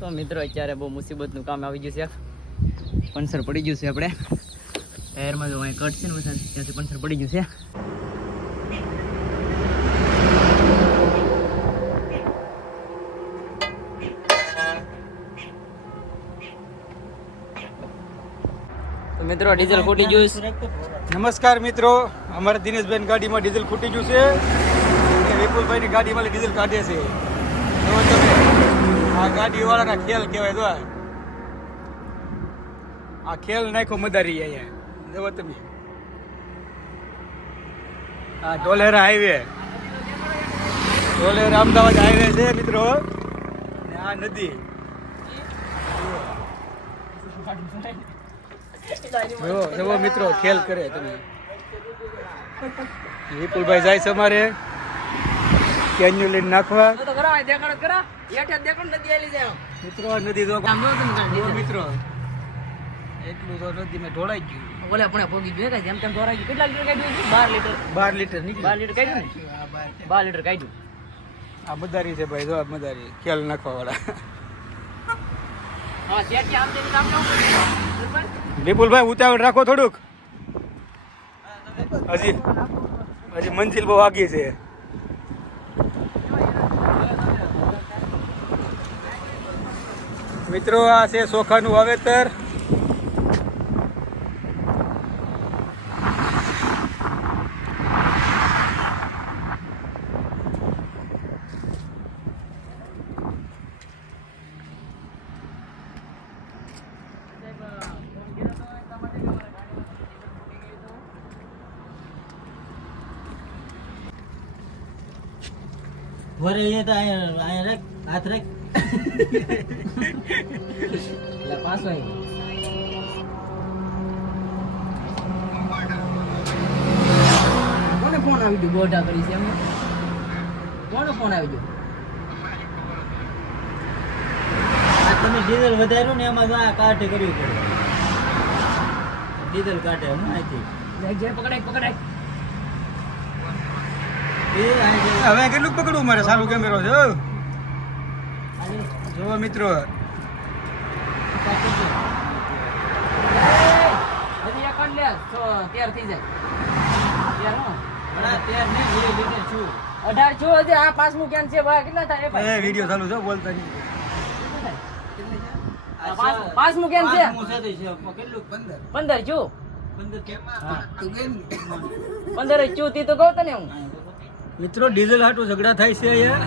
તો મિત્રો, અત્યારે બહુ મુસીબતનું કામ આવી ગયું છે. પંચર પડી ગયું છે આપણે. ટાયરમાં જો અહીં કટ છે ને ત્યાંથી પંચર પડી ગયું છે. મિત્રો, ડીઝલ ખૂટી ગયું નમસ્કાર મિત્રો, અમારા દિનેશભાઈ ગાડીમાં ડીઝલ ખૂટી ગયું છે. વિપુલભાઈની ગાડીમાં ડીઝલ કાઢે છે. આ ગાડીવાળાના ખેલ કહેવાય જો આ. ખેલ નાખ્યો મદારી અહીંયા. જવો તમે. આ ઢોલેરા હાઈવે. ઢોલેરા અમદાવાદ હાઈવે છે, મિત્રો. ને આ નદી. જો જુઓ, મિત્રો, ખેલ કરે તમે. વિપુલભાઈ જાય છે અમારે. કેન્યુ લઈને નાખવા. મિત્રો નદી જો મિત્રો એટલું તો નદી મેં ઢોળાઈ ગયું. ઓલે પણ ભોગી કે જેમ તેમ ઢોળાઈ ગયું. કેટલા લીટર કાઢ્યું બાર લીટર. બાર લીટર બાર નીકળી લીટર કાઢ્યું બાર લીટર. કાઢ્યું. આ મદારી છે ભાઈ જો આ મદારી. ખેલ નાખવા વાળા વિપુલભાઈ ઉતાવળ રાખો થોડુંક. હજી હજી મંજિલ બહુ આગી છે. મિત્રો આ છે ચોખાનું વાવેતર. વરે એ તો અહીંયા રાખ હાથ રાખ. એટલે પાછો આવ્યો કોને ફોન આવી ગયો ગોઢા કરી છે એમને કોને ફોન આવી ગયો તમે ડીઝલ વધાર્યું ને એમાં જો આ કાઢે કર્યું પડે ડીઝલ કાઢે હું અહીંથી જાય જાય પકડાય પકડાય. એ હવે કેટલું પકડવું મારે? સારું કેમેરો છે જો મિત્રો. કાઢી દે. હજી એક લે તો તૈયાર થઈ જાય અઢાર છો. હજી આ પાસમું કેમ છે? ભાઈ કેટલા થાય ભાઈ? વીડિયો ચાલુ છે બોલતા નહીં આ પાસ- પાસમું કેમ? છે પાંચમું છે તો છે. કેટલું પંદર છું પંદર છું તી તો કહું તને હું. મિત્રો ડીઝલ હાટું ઝઘડા થાય છે અહીંયા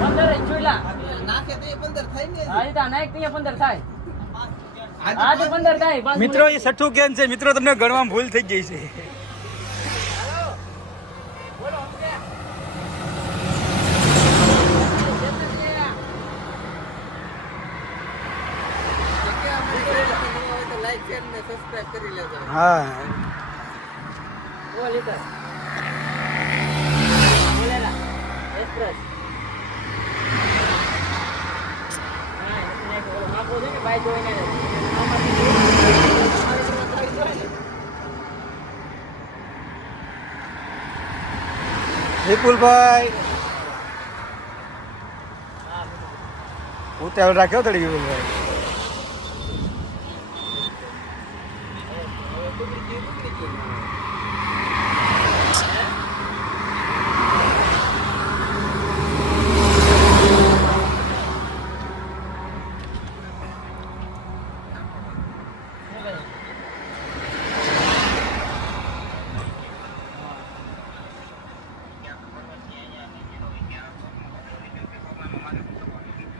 પંદર જ છું લા હા એ તો નાયક ત્યાં પંદર થાય હા તો પંદર થાય પાંચ મિત્રો એ છઠ્ઠું કેમ છે. મિત્રો તમને ગણવામાં ભૂલ થઈ ગઈ છે. હા. ઓ લીટર બોલેલા. એક્સપ્રેસ હા એને માપો છે ભાઈ વિપુલભાઈ. ઉતાવળ રાખ્યો તળી વિપુલભાઈ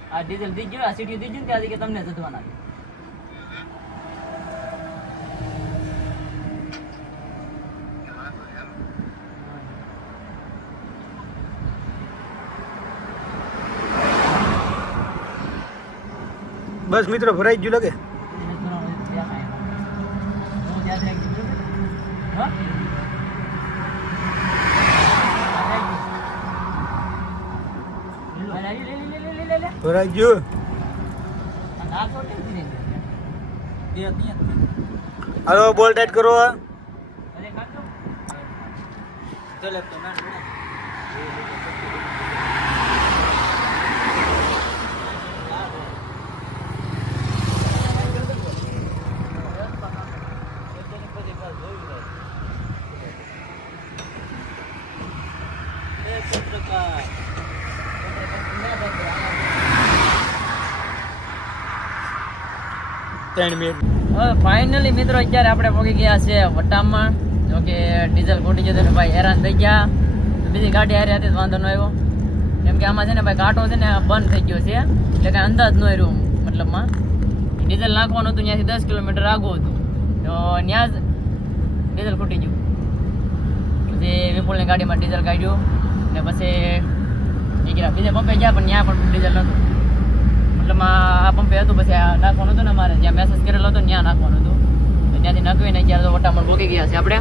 આ ડીઝલ દી ગયો, આ સીટી દી ગયું ત્યાંથી કે તમને જધવાના બસ મિત્રો, ભરાઈ ગયું લાગે? ભરાઈ ગયું હલો બોલ ટાઈટ કરો ચાલે તો ના ત્રણ મિનિટ. ફાઇનલી મિત્રો અત્યારે આપણે પહોંચી ગયા છે વટામાં જો કે ડીઝલ ખોટી જતો ને ભાઈ હેરાન થઈ ગયા. બીજી ગાડી હારી હતી વાંધો ન આવ્યો. કેમ કે આમાં છે ને ભાઈ કાંટો છે ને બંધ થઈ ગયો છે. એટલે કાંઈ અંદાજ ન રહ્યું મતલબમાં. ડીઝલ નાખવાનું હતું ત્યાંથી દસ કિલોમીટર આગું હતું. તો ત્યાં જ ડીઝલ ખૂટી ગયું. પછી વિપુલની ગાડીમાં ડીઝલ કાઢ્યું. ને પછી નીકળ્યા બીજા પંપે ગયા પણ ત્યાં પણ ડીઝલ નહોતું. મતલબ આ પંપે હતું, પછી આ નાખવાનું હતું ને મારે જ્યાં મેસેજ કરેલો હતો ત્યાં નાખવાનું હતું. ત્યાંથી નાખવીને અત્યારે તો વટામણ ભૂકી ગયા છે આપણે.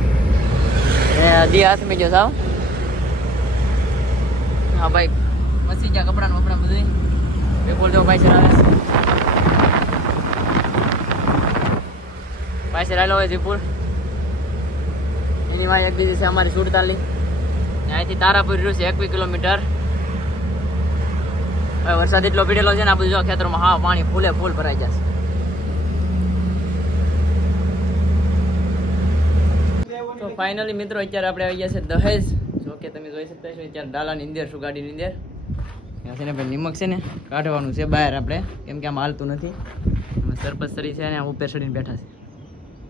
એ દી હાથ મેં ગયો સાવ. હા ભાઈ, મસી ગયા કપડા બધું વિપુલ જો ભાઈ ચલાવે પાછળ આવેલો હોય વિપુલ એની વાય એક દીધી છે અમારી સુડતાલી. અહીંથી તારાપુર રહ્યું છે એકવીસ કિલોમીટર. વરસાદ એટલો પીડેલો છે ને આ બધું જો ખેતરમાં હા પાણી ફૂલે ફૂલ ભરાઈ જશે. તો ફાઇનલી મિત્રો અત્યારે આપણે આવી ગયા છે દહેજ. જો કે તમે જોઈ શકતા છો અત્યારે ડાલાની અંદર શું ગાડીની અંદર. છે ને ભાઈ નિમક છે ને કાઢવાનું છે બહાર આપણે. કેમ કે આમ હાલતું નથી. સરપંચ સરી છે ને ઉપર ચડીને બેઠા છે.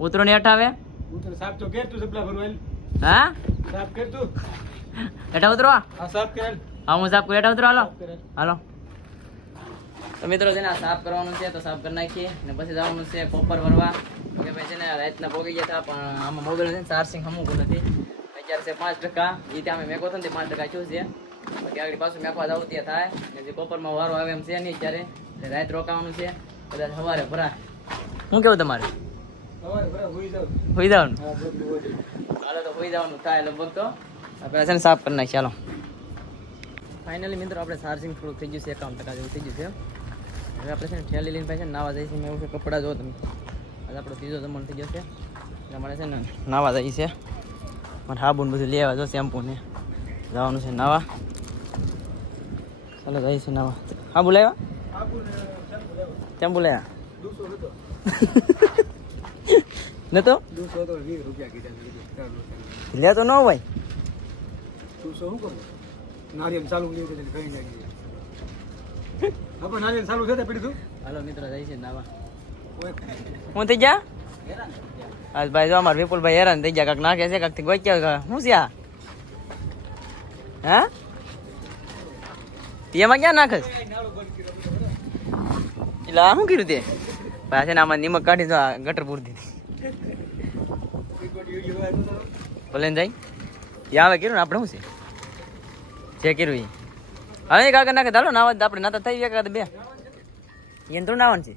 ઉતરો ને હટાવે હા? સાફ કરતું હેઠા ઉતરો? આ સાફ કર હા હું સાફ કરું હેઠા ઉતરો હાલો. હાલો. તો મિત્રો છે ને આ સાફ કરવાનું છે તો સાફ કરી નાખીએ ને પછી જવાનું છે કોપર ભરવા. કે ભાઈ છે ને રાતના પોગી ગયા હતા પણ આમાં મોબાઈલ છે ને ચાર્જિંગ હમુકું નથી. અત્યારે છે પાંચ ટકા. એ ત્યાં અમે મેકો ને તે પાંચ ટકા શું છે? બાકી આગળ પાછું મેકવા જવું ત્યાં થાય. ને જે કોપરમાં વારો આવે એમ છે નહીં અત્યારે. રાત રોકાવાનું છે. કદાચ સવારે ભરા શું કેવું તમારે? સવારે હોઈ જાવ હોઈ જવાનું હાલો તો હોઈ જવાનું થાય લગભગ તો. આપણે છે ને સાફ કરી નાખીએ ચાલો ફાઇનલી મિત્રો આપણે ચાર્જિંગ થોડુંક થઈ ગયું છે એકાવન ટકા જેવું થઈ ગયું છે. હવે આપણે છે ને ઠેલી લઈને પાસે નાવા જઈએ મેં એવું છે કપડાં જો તમે. આજે આપણો ત્રીજો જમણ થઈ ગયો છે. એટલે મારે છે ને નાવા જઈએ છે મારે સાબુન ને બધું લેવા જો શેમ્પુ ને જવાનું છે નાવા. ચાલો જઈએ છે નાવા. સાબુ બોલાવ્યા શેમ્પુ લાવ્યા? દુસો તો દુસો તો ન હોય. દુસો શું કરું નારિયેલ ચાલુ કઈ જાય આપણે નારિયેલ ચાલુ છે તે પીડી તું? હાલો મિત્રો જઈએ છીએ નાવા ઓય. હું થઈ ગયા? આજ ભાઈ જો અમાર વિપુલભાઈ હેરાન થઈ ગયા કાક નાખે છે કાકથી ગોચ્યા શું છે આ? હા? તેમાં ક્યાં નાખે એટલે આ શું કર્યું તે? ભાઈ છે ને આમાં નિમક કાઢી જો આ ગટર પૂરી દીધી. ભલે જાય. એ આવે કર્યું ને? આપણે શું છે? જે કર્યું એ? હવે કાકા નાખે ચાલો નાવા આપણે નાતા થઈ ગયા બે. એને થોડું નાવાનું છે.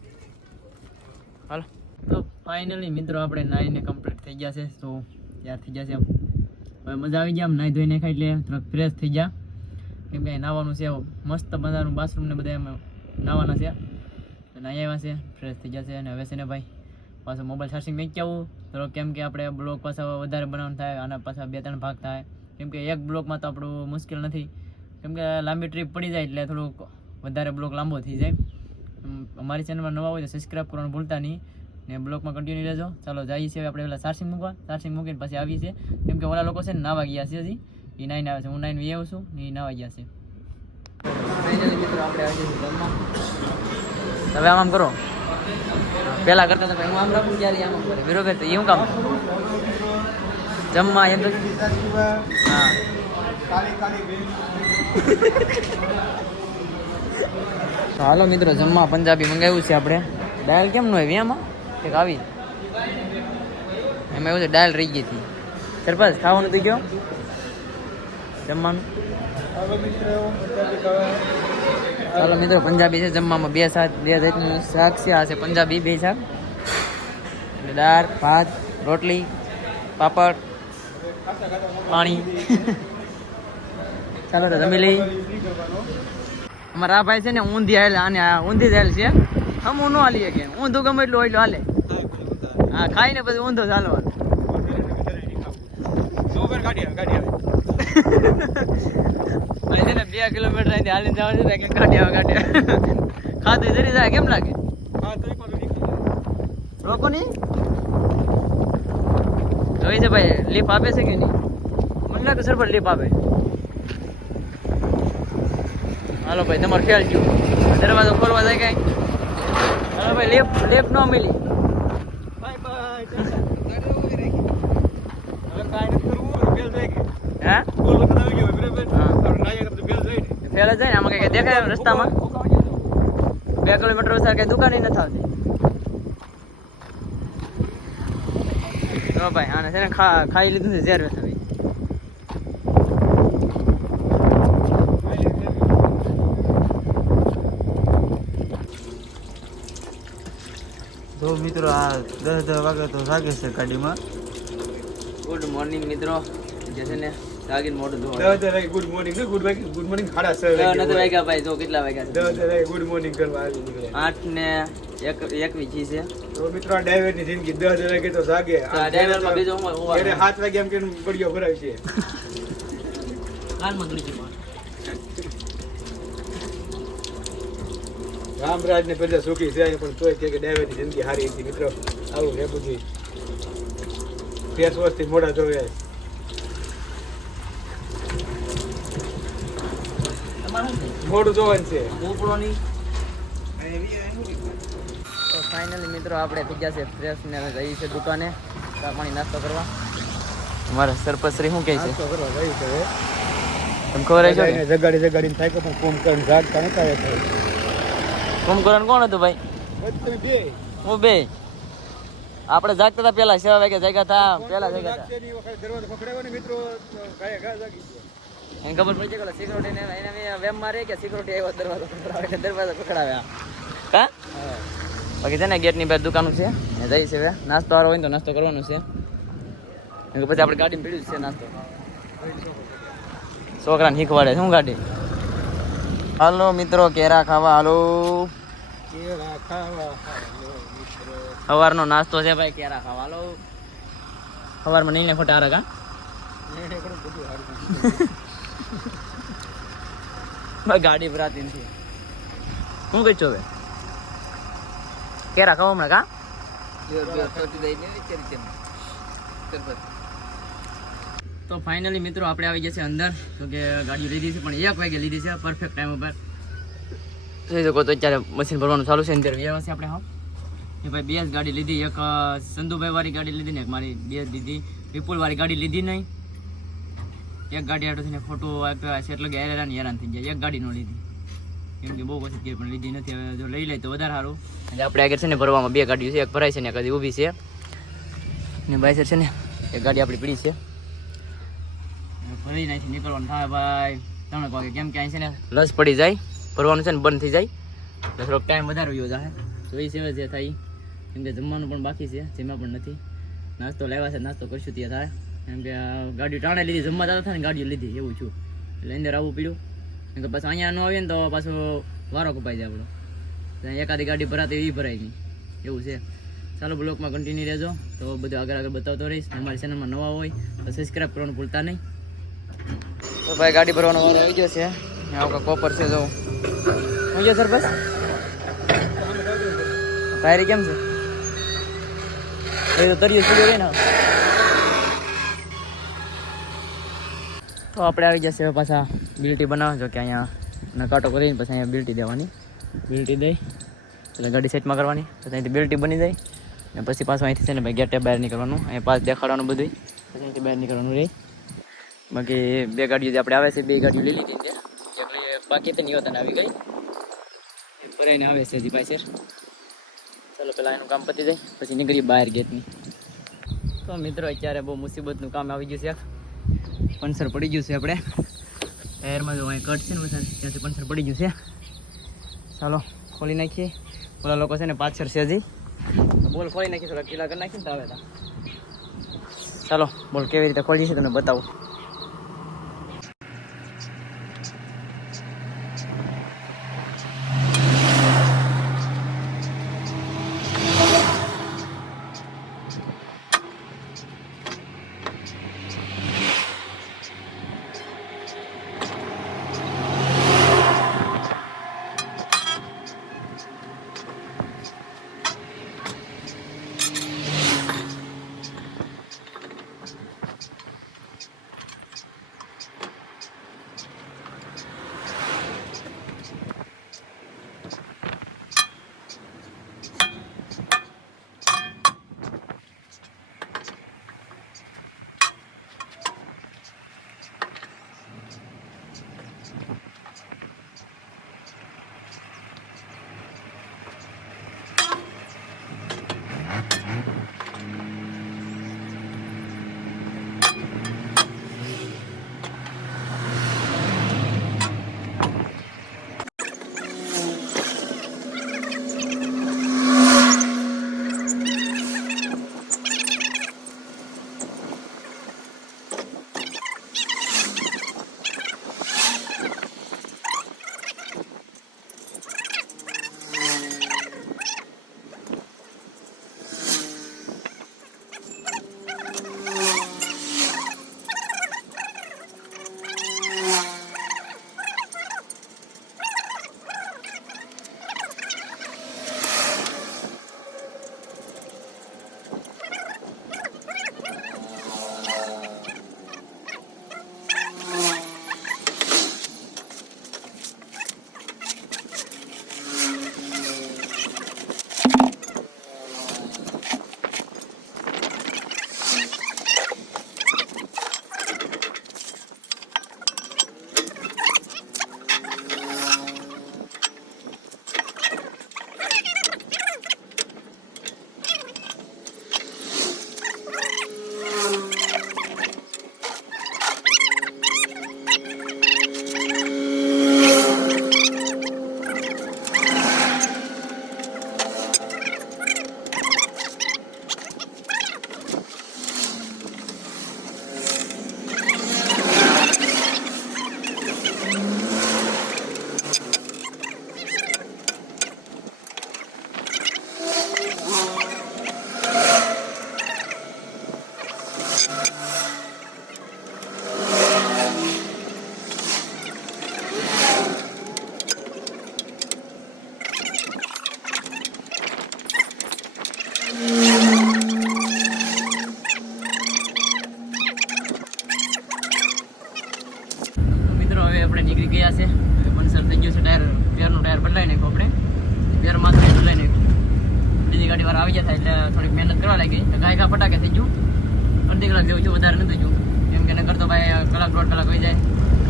હાલો. તો ફાઇનલી મિત્રો આપણે નાઈને કમ્પ્લીટ થઈ ગયા છે. તો તૈયાર થઈ ગયા છે હવે મજા આવી ગયા આમ નાહી ધોઈને ખાઈ એટલે થોડાક ફ્રેશ થઈ ગયા કેમ કે નાવાનું છે મસ્ત મજાનું બાથરૂમ ને બધા એમ નાવાના છે. નાહી આવ્યા છે ફ્રેશ થઈ ગયા છે. અને હવે છે ને ભાઈ, પાછો મોબાઈલ ચાર્જિંગ નહીં આવું? થોડો કેમ કે આપણે બ્લોગ પાછા વધારે બનાવવાનું થાય આના પાછા બે ત્રણ ભાગ થાય. કેમ કે એક બ્લોગમાં તો આપણું મુશ્કેલ નથી. કેમ કે લાંબી ટ્રીપ પડી જાય એટલે થોડુંક વધારે બ્લોગ લાંબો થઈ જાય. અમ, અમારી ચેનલમાં નવા હોય તો સબસ્ક્રાઈબ કરવાનું ભૂલતા નહીં. ને બ્લોગમાં કન્ટિન્યુ રહેજો. ચાલો જઈએ છીએ આપણે પહેલાં ચાર્જિંગ મૂકવા. ચાર્જિંગ મૂકીને પછી આવીએ છીએ. કેમ કે ઓલા લોકો છે ને નાવા ગયા છે હજી. એ નાઈને આવે છે. હું નાઈને વી આવું છું ને એ નાવા ગયા છે. ફાઇનલી હવે આમ આમ કરો. પહેલા કરતા તો હું આમ રાખું ત્યારે આમ કરે? બરોબર તો એ હું કામ? જમવા એમ તો હા. હાલો મિત્રો, જમવા પંજાબી મંગાવ્યું છે આપણે. ડાયલ કેમ ન હોય એમાં કંઈક આવી. એમાં એવું છે ડાયલ રહી ગઈ હતી. સરપંચ, ખાવાનું થઈ ગયો? જમવાનું? ચાલો મિત્રો, પંજાબી છે, જમવામાં બે શાક બે જાતનું શાક છે, આ છે પંજાબી, બે શાક. એટલે દાળ, ભાત, રોટલી, પાપડ, પાણી. ચાલો તો જમી લઈ અમારા આ ભાઈ છે ને ઊંધી હાલ આને ઊંધી હાલ છે. હમ ન હાલીએ કે ઊંધું ગમે એટલું હોય હાલે. હા ખાઈને પછી ઊંધો ચાલો સોબર આવે ગાડી આવે ભાઈ બે કિલોમીટર અહીંથી હાલીને જવાનું છે એટલે કાઢ્યા કાઢ્યા ખાતું જરી જાય કેમ લાગે? હા રોકો નહીં જોઈ છે ભાઈ લીપ આપે છે કે નહીં? મને લાગે સરપંચ લીફ આપે. હાલો ભાઈ, તમારો ખ્યાલ જો દરવાજો ખોલવા જાય કઈ? હાલો ભાઈ, લેપ લેપ ન જાય ફેલ જાય આમાં કઈ દેખાય રસ્તામાં? બે કિલોમીટર વસાર કઈ દુકાન નથી આવતી આને છે ને ખાઈ લીધું છે ઝેર વેઠા ભાઈ તો મિત્રો આ દસ દસ વાગે તો જાગે છે ગાડીમાં. ગુડ મોર્નિંગ મિત્રો. જે છે ને જાગીને મોઢું દસ ધોવા દસ વાગે good morning good good morning ખાડા છ નથી વાગે વાગ્યા ભાઈ જો કેટલા વાગ્યા છે? દસ દસ ગુડ મોર્નિંગ કરવા આવી આઠ ને એક એકવીસ જી છે. તો મિત્રો આ ડ્રાઈવરની જિંદગી દસ દસ વાગે તો જાગે. તો આ ડ્રાઈવરમાં બીજો હું સાત વાગે એમ કે પડ્યો ભરાય છે. કાનમાં દુડી રામરાજ ને પેલા સુખી છે પણ તોય કે ડ્રાઈવરની જિંદગી સારી હતી મિત્રો. આવું છે બુદ્ધિ ફેસથી મોડા છે મોડું જોવાનું છે. ઉપડો તો ફાઇનલી મિત્રો આપણે થઈ ગયા છે ફ્રેશ ને જઈએ છીએ દુકાને. ચા પાણી નાસ્તો કરવા. અમારા સરપંચશ્રી શું કહે છે? નાસ્તો કરવા ગઈ છે. તમને ખબર છે જગાડી જગાડીને થાય કે પણ ફોન કરીને ઝાડ કાંઈ કાંઈ રહેતા. ફોન કરવાનું કોણ હતું ભાઈ? હું બે. આપણે જાગતા હતા પેલા સેવા વાગે જાગ્યા હતા પેલા જાગ્યા હતા. મિત્રો. એને ખબર પડી કે સિક્યુરિટી ને એને મેં વેમ મારે કે સિક્યુરિટી આવ્યો દરવાજો પકડાવે દરવાજો પકડાવ્યા કા? બાકી છે ને ગેટની બહાર દુકાનો છે ને જઈ છે નાસ્તો વાળો હોય તો નાસ્તો કરવાનો છે. પછી આપણે ગાડીમાં પીડ્યું છે નાસ્તો. છોકરાને શીખવાડે. શું ગાડી? હાલો મિત્રો કેરા ખાવા હાલો. કેરા ખાવા મિત્રો. સવારનો નાસ્તો છે ભાઈ કેરા ખાવા હાલો. સવારમાં નહીં ને ખોટા હારા કા. ભાઈ ગાડી ભરાતી નથી. શું કહી છો કેરા ખાવા હમણાં કા? તો ફાઇનલી મિત્રો આપણે આવી જશે અંદર. તો કે ગાડી લીધી છે, પણ એક વાગે લીધી છે પરફેક્ટ ટાઈમ ઉપર. જોઈ શકો તો અત્યારે મશીન ભરવાનું ચાલુ છે અંદર વ્યવસ્થિત છે આપણે, હા. એ ભાઈ બે જ ગાડી લીધી, એક સંધુભાઈ વાળી ગાડી લીધી ને મારી બે દીધી વિપુલ વાળી ગાડી લીધી નહીં. એક ગાડી આટો થઈને ફોટો આપ્યા છે એટલે કે હેરાન હેરાન થઈ જાય એક ગાડી નો લીધી. કેમ કે બહુ પછી ગઈ પણ લીધી નથી. હવે જો લઈ લે તો વધારે સારું. એટલે આપણે આગળ છે ને ભરવામાં બે ગાડીઓ છે, એક ભરાય છે ને એક ઊભી છે. ને બાય છે ને, એક ગાડી આપણી પડી છે. ભરી નાખી નીકળવાનું થાય ભાઈ. ત્રણ વાગે કેમ કે અહીં છે ને લસ પડી જાય ભરવાનું છે ને બંધ થઈ જાય. તો થોડોક ટાઈમ વધારે ગયો જાય તો એ સેવા જે થાય. કેમ કે જમવાનું પણ બાકી છે જેમાં પણ નથી. નાસ્તો લાવ્યા છે નાસ્તો કરશું ત્યાં થાય. કેમ કે આ ગાડીઓ ટાણે લીધી જમવા જતા હતા ને ગાડીઓ લીધી એવું છું. એટલે અંદર આવવું પડ્યું. કેમ કે પાછું અહીંયા ન આવીએ ને તો પાછો વારો કપાઈ જાય આપણો. એકાદી ગાડી ભરાતી એ ભરાય નહીં. એવું છે. ચાલો બ્લોકમાં કન્ટિન્યુ રહેજો. તો બધું આગળ આગળ બતાવતો રહીશ. અમારી ચેનલમાં નવા હોય તો સબસ્ક્રાઈબ કરવાનું ભૂલતા નહીં. તો ભાઈ ગાડી ભરવાનો વારો આવી ગયો છે. આવું કોપર છે જવું હું ગયો સર બસ ફાયરી કેમ છે? એ તો રહે ને. તો આપણે આવી જશે પાછા બિલ્ટી બનાવો જો કે અહીંયા નકાટો કરીને પછી અહીંયા બિલ્ટી દેવાની. બિલ્ટી દઈ, એટલે ગાડી સેટમાં કરવાની. પછી અહીંથી બિલ્ટી બની જાય. અને પછી પાછું અહીંથી છે ને ભાઈ ગેટે બહાર નીકળવાનું. અહીંયા પાછ દેખાડવાનું બધું પછી અહીંથી બહાર નીકળવાનું રહે બાકી બે ગાડીઓ આપણે આવે છે, બે ગાડીઓ લઈ લીધી એટલે બાકી તો નિવેદન આવી ગઈ. ભરાઈને આવે છે હજી પાસે ચાલો પેલા એનું કામ પતી જાય, પછી નીકળી બહાર ગેટની. તો મિત્રો, અત્યારે બહુ મુસીબતનું કામ આવી ગયું છે. પંચર પડી ગયું છે આપણે. ટાયરમાં જો અહીં કટ છે ને ત્યાંથી પંચર પડી ગયું છે. ચાલો, ખોલી નાખીએ. ઓલા લોકો છે ને પાછળ છે હજી. બોલ ખોલી નાખીએ, થોડા કિલા કરી નાખીને તો આવે ચાલો, બોલ કેવી રીતે ખોલી છે તમને બતાવું.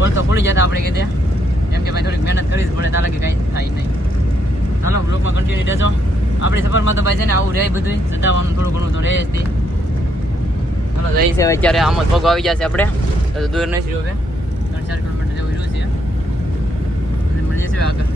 બોલ તો ભૂલી જતા આપણે કીધે. એમ કે ભાઈ થોડીક મહેનત કરવી જ પડે, તારા કે કાંઈ થાય નહીં. ચાલો બ્લોકમાં કન્ટિન્યુ દેજો આપણી સફરમાં તો ભાઈ છે ને આવું રહે બધું સદાવાનું થોડું ઘણું તો રહે જ તે. ચાલો રહી છે અત્યારે આમ જ પગ આવી જશે આપણે. તો દૂર નહીં રહ્યું હવે. ત્રણ ચાર કિલોમીટર જેવું રહ્યું છે. મળી જશે આગળ.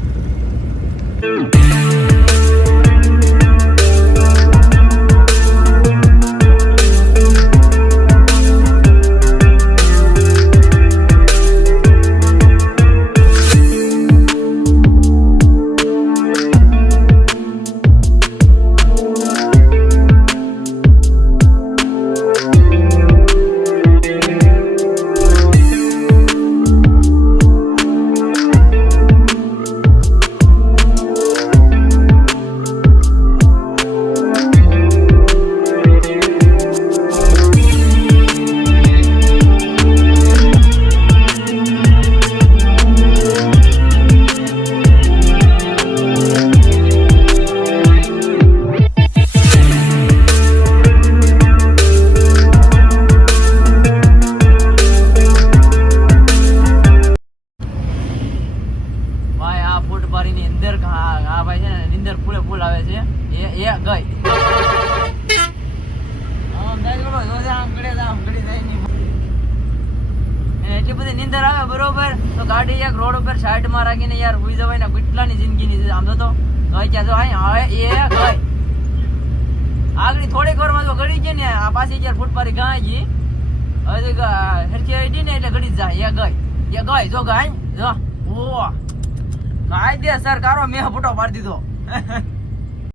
માં રાખીને યાર હુઈ જવાય ને કેટલાની જિંદગીની છે. આમ તો ગઈ ક્યાં જો હવે એ ગઈ. આગળ થોડીક વારમાં તો ગળી ગઈ ને, આ પાછી યાર ફૂટપારી ગાય ગઈ ગ- હેરખી આવી ને એટલે ઘડી જાય. એ ગઈ એ ગઈ, જો ગાય, જો. ઓ કાયદેસર કારો, મેં ફૂટો પાડી દીધો.